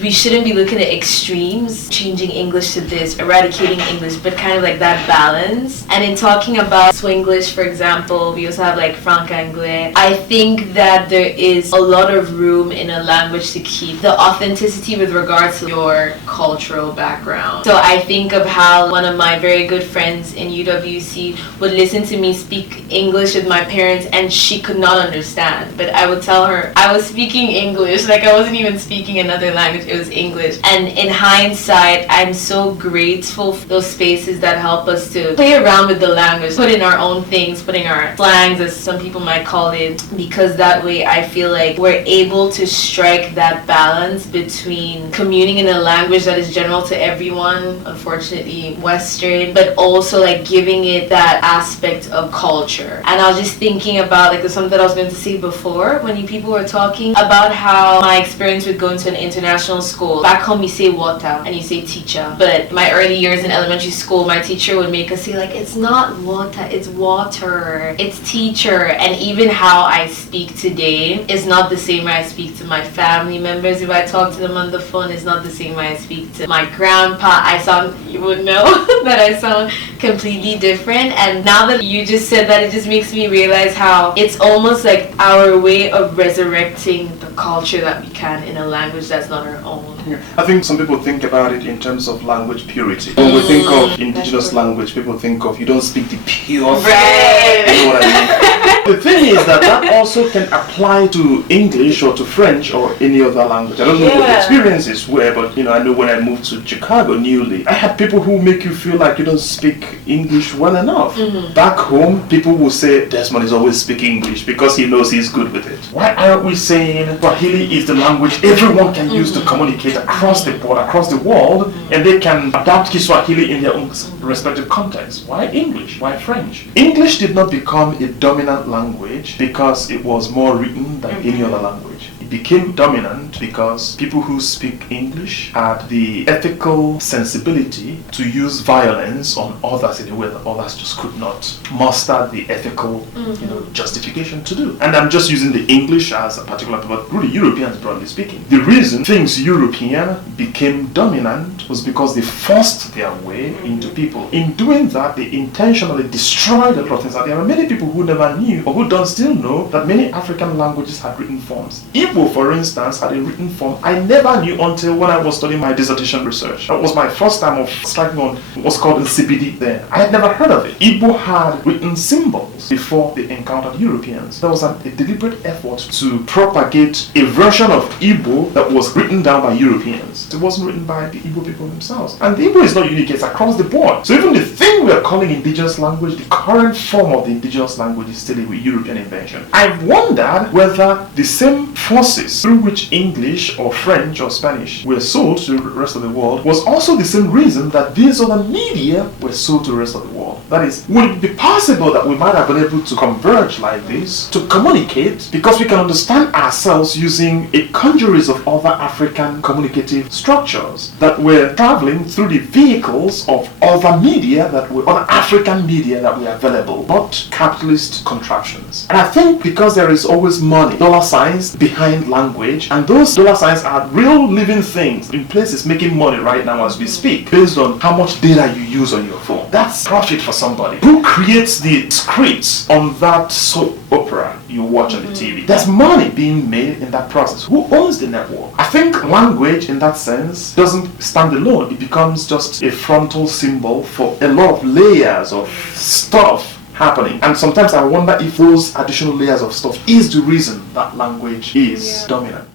we shouldn't be looking at extremes, changing English to this, eradicating English, but kind of like that balance. And in talking about Swinglish, for example, we also have like Franc-Anglais. I think that there is a lot of room in a language to keep the authenticity with regards to your cultural background. So I think of how one of my very good friends in UWC would listen to me speak English with my parents and she could not understand. But I would tell her I was speaking English, like I wasn't even speaking another language. It was English. And in hindsight, I'm so grateful for those spaces that help us to play around with the language, put in our own things, putting our slangs, as some people might call it, because that way I feel like we're able to strike that balance between communing in a language that is general to everyone, unfortunately Western, but also like giving it that aspect of culture. And I was just thinking about like something that I was going to say before when you people were talking about how my experience with going to an international school. Back home you say water and you say teacher, but my early years in elementary school my teacher would make us say like it's not water, it's water, it's teacher. And even how I speak today is not the same way I speak to my family members. If I talk to them on the phone, it's not the same way I speak to my grandpa. You would know that I sound completely different. And now that you just said that, it just makes me realize how it's almost like our way of resurrecting the culture that we can in a language that's not our own. Yeah. I think some people think about it in terms of language purity. When we think of indigenous language, people think of you don't speak the pure thing. Right. You know what I mean? The thing is that also can apply to English or to French or any other language. I don't know what the experiences were, but I know when I moved to Chicago newly, I had people who make you feel like you don't speak English well enough. Mm-hmm. Back home, people will say Desmond is always speaking English because he knows he's good with it. Why aren't we saying Swahili is the language everyone can use to communicate across the board, across the world, and they can adapt Kiswahili in their own respective context? Why English? Why French? English did not become a dominant language because it was more written than any other language. It became dominant because people who speak English had the ethical sensibility to use violence on others in a way that others just could not muster the ethical justification to do. And I'm just using the English as a particular, but really Europeans broadly speaking. The reason things European became dominant was because they forced their way into people. In doing that, they intentionally destroyed a lot of things. And there are many people who never knew or who don't still know that many African languages had written forms. Igbo, for instance, had a written form I never knew until when I was studying my dissertation research. That was my first time of striking on what's called CBD then. I had never heard of it. Igbo had written symbols before they encountered Europeans. There was a deliberate effort to propagate a version of Igbo that was written down by Europeans. It wasn't written by the Igbo people themselves. And the Igbo is not unique, it's across the board. So even the thing we are calling indigenous language, the current form of the indigenous language is still a European invention. I've wondered whether the same forces through which English or French or Spanish were sold to the rest of the world was also the same reason that these other media were sold to the rest of the world. That is, would it be possible that we might have been able to converge like this, to communicate, because we can understand ourselves using a congeries of other African communicative structures that were traveling through the vehicles of other media that were, other African media that were available, not capitalist contraptions. And I think because there is always money, dollar signs behind language, and those dollar signs are real living things in places making money right now as we speak, based on how much data you use on your phone. That's profit for somebody. Who creates the scripts on that soap opera you watch on the TV? There's money being made in that process. Who owns the network? I think language in that sense doesn't stand alone. It becomes just a frontal symbol for a lot of layers of stuff happening. And sometimes I wonder if those additional layers of stuff is the reason that language is dominant.